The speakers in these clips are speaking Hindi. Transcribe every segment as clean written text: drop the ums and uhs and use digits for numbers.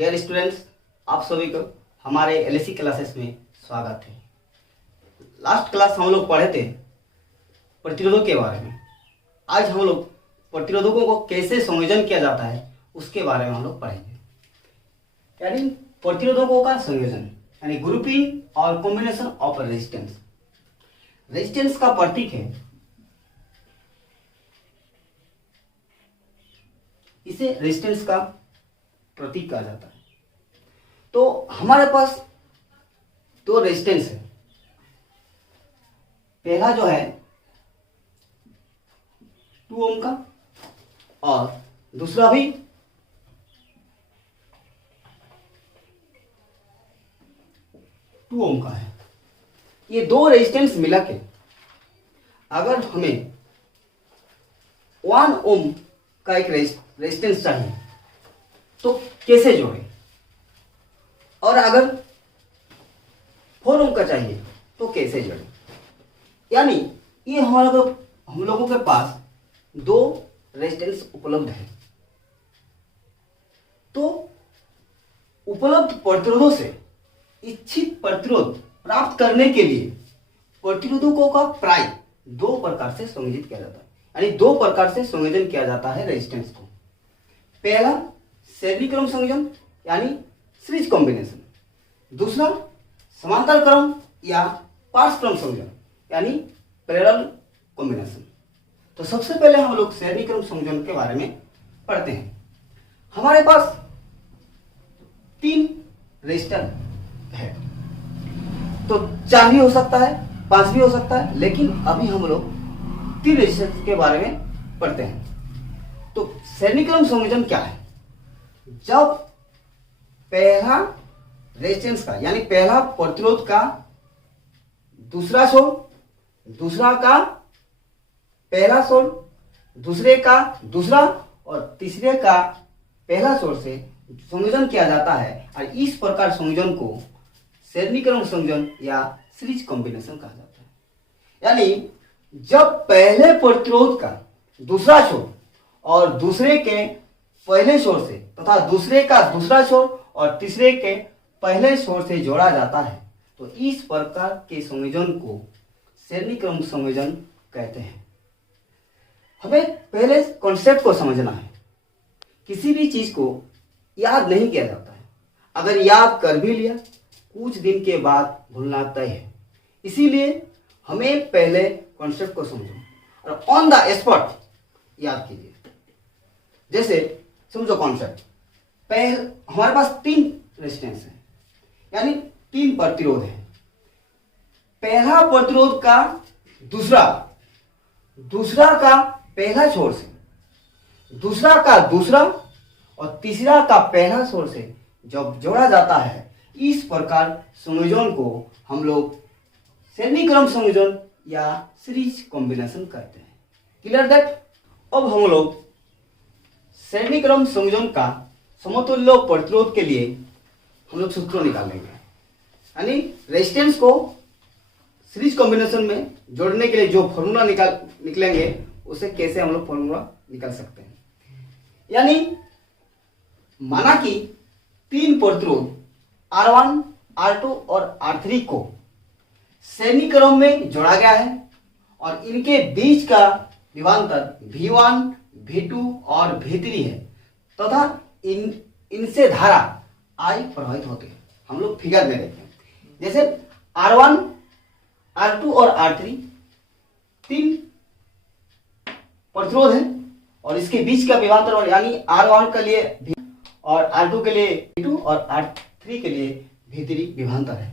डियर स्टूडेंट्स, आप सभी को हमारे एलएसी क्लासेस में स्वागत है। लास्ट क्लास हम लोग पढ़े थे प्रतिरोधों के बारे में। आज हम लोग प्रतिरोधकों को कैसे संयोजन किया जाता है उसके बारे में हम लोग पढ़ेंगे। यानी प्रतिरोधकों का संयोजन यानी ग्रुपिंग और कॉम्बिनेशन ऑफ रेजिस्टेंस। रेजिस्टेंस का प्रतीक है, इसे रेजिस्टेंस का प्रतीक कहा जाता है। तो हमारे पास दो रेजिस्टेंस है। पहला जो है 2 ओम का और दूसरा भी 2 ओम का है। ये दो रेजिस्टेंस मिला के अगर हमें 1 ओम का एक रेजिस्टेंस चाहिए तो कैसे जोड़ें, और अगर 4 ओम का चाहिए तो कैसे जोड़ें। यानी ये हम लोगों के पास दो रेजिस्टेंस उपलब्ध है। तो उपलब्ध प्रतिरोधों से इच्छित प्रतिरोध प्राप्त करने के लिए प्रतिरोधकों का प्राय दो प्रकार से संयोजित किया जाता है। यानी दो प्रकार से संयोजन किया जाता है रेजिस्टेंस को। पहला श्रेणी क्रम संयोजन यानी सीरीज कॉम्बिनेशन, दूसरा समांतर क्रम या पार्श्व क्रम संयोजन यानी पैरेलल कॉम्बिनेशन। तो सबसे पहले हम लोग श्रेणी क्रम संयोजन के बारे में पढ़ते हैं। हमारे पास 3 रेजिस्टर है, तो 4 भी हो सकता है, 5 भी हो सकता है, लेकिन अभी हम लोग 3 रेजिस्टर के बारे में पढ़ते हैं। तो श्रेणी क्रम संयोजन क्या है? जब पहला रेजिस्टेंस का यानी पहला प्रतिरोध का दूसरा छोर, दूसरा का पहला छोर, दूसरे का दूसरा और तीसरे का पहला छोर से संयोजन किया जाता है, और इस प्रकार संयोजन को श्रेणी क्रम संयोजन या सीरीज कॉम्बिनेशन कहा जाता है। यानी जब पहले प्रतिरोध का दूसरा छोर और दूसरे के पहले छोर से तथा दूसरे का दूसरा छोर और तीसरे के पहले छोर से जोड़ा जाता है, तो इस प्रकार के संयोजन को श्रेणी क्रम संयोजन कहते हैं। हमें पहले कॉन्सेप्ट को समझना है। किसी भी चीज को याद नहीं किया जाता है, अगर याद कर भी लिया कुछ दिन के बाद भूलना तय है। इसीलिए हमें पहले कॉन्सेप्ट को समझो और ऑन द स्पॉट याद कीजिए। जैसे समझो कॉन्सेप्ट, हमारे पास 3 रेजिस्टेंस है यानी 3 प्रतिरोध है। पहला प्रतिरोध का दूसरा का पहला छोर से, दूसरा का दूसरा और तीसरा का पहला छोर से जब जोड़ा जाता है, इस प्रकार संयोजन को हम लोग श्रेणी क्रम संयोजन या सीरीज कॉम्बिनेशन करते हैं। Clear that? अब हम लोग श्रेणी क्रम संयोजन का समतुल्य प्रतिरोध के लिए हम लोग सूत्र निकालेंगे। यानी रेजिस्टेंस को सीरीज कॉम्बिनेशन में जोड़ने के लिए जो फॉर्मूला निकलेंगे उसे कैसे हम लोग फॉर्मूला निकाल सकते हैं। यानी माना कि 3 प्रतिरोध R1, R2 और R3 को श्रेणी क्रम में जोड़ा गया है और इनके बीच का विभवांतर V1, V2 और V3 है तथा इनसे धारा I प्रवाहित होते हैं। हम लोग फिगर में देखते हैं। जैसे R1, R2 और R3 3 प्रतिरोध है और इसके बीच का विभवांतर यानी R1 के लिए V और R2 के लिए V2 और R3 के लिए V3 विभवांतर है,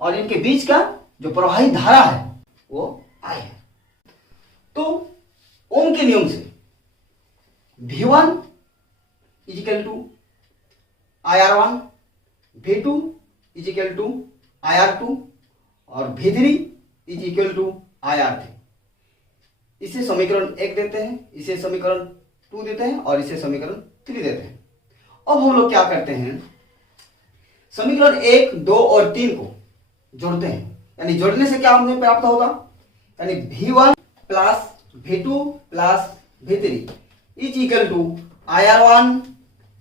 और इनके बीच का जो प्रवाहित धारा है वो I है। तो ओम के नियम से V1 = IR1, V2 = IR2 और V3 = IR3। इसे समीकरण 1 देते हैं, इसे समीकरण 2 देते हैं और इसे समीकरण 3 देते हैं। अब हम लोग क्या करते हैं, समीकरण 1, 2 और 3 को जोड़ते हैं। यानी जोड़ने से क्या हमें प्राप्त होगा, यानी V1 plus V2 plus V3 = IR1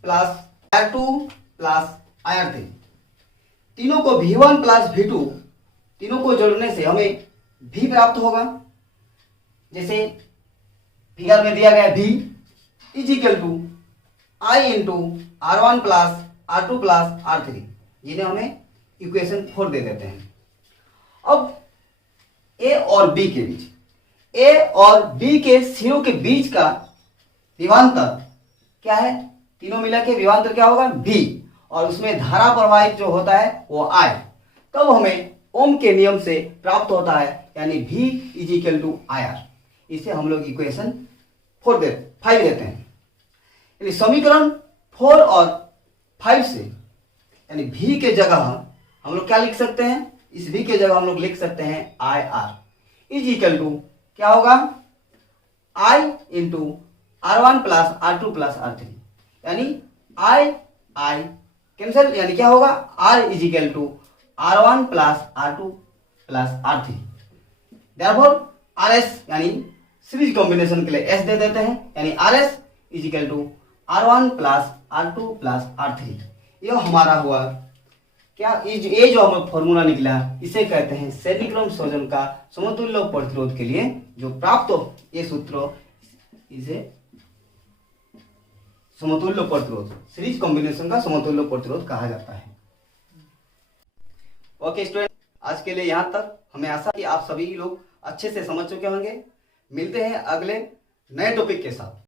plus IR2 plus IR3। तीनों को V1 प्लस V2 तीनों को जोड़ने से हमें V प्राप्त होगा। जैसे फिगर में दिया गया V is equal to I into R1 plus R2 plus R3, जिन्हें हमें इक्वेशन 4 दे देते हैं। अब A और B के बीच, A और B के सिरों के बीच का विभवांतर क्या है? तीनों मिला के विभवांतर क्या होगा? V, और उसमें धारा प्रवाहित जो होता है वो I। तब हमें ओम के नियम से प्राप्त होता है, यानी V is equal to IR। इसे हम लोग इक्वेशन 5 देते हैं। यानी समीकरण 4 और 5 से, यानी V के जगह हम लोग क्या लिख सकते हैं? इस V के जगह हम लोग लिख सकते हैं IR इज इक्वल टू क्या होगा? I into R1 plus R2 plus R3, यानी I कैंसिल, यानी क्या होगा? R is equal to R1 plus R2 plus R3। Therefore RS यानी सीरीज कॉम्बिनेशन के लिए S दे देते हैं, यानी RS is equal to R1 plus R2 plus R3। यह हमारा हुआ क्या? ये जो हमारा फॉर्मूला निकला, इसे कहते हैं श्रेणी क्रम संयोजन का समतुल्य प्रतिरोध के लिए जो प्राप्त हो, ये सूत्र इसे समतुल्य प्रतिरोध, सीरीज कॉम्बिनेशन का समतुल्य प्रतिरोध कहा जाता है। ओके स्टूडेंट, आज के लिए यहाँ तक। हमें आशा कि आप सभी लोग अच्छे से समझ चुके होंगे। मिलते हैं अगले नए टॉपिक के साथ।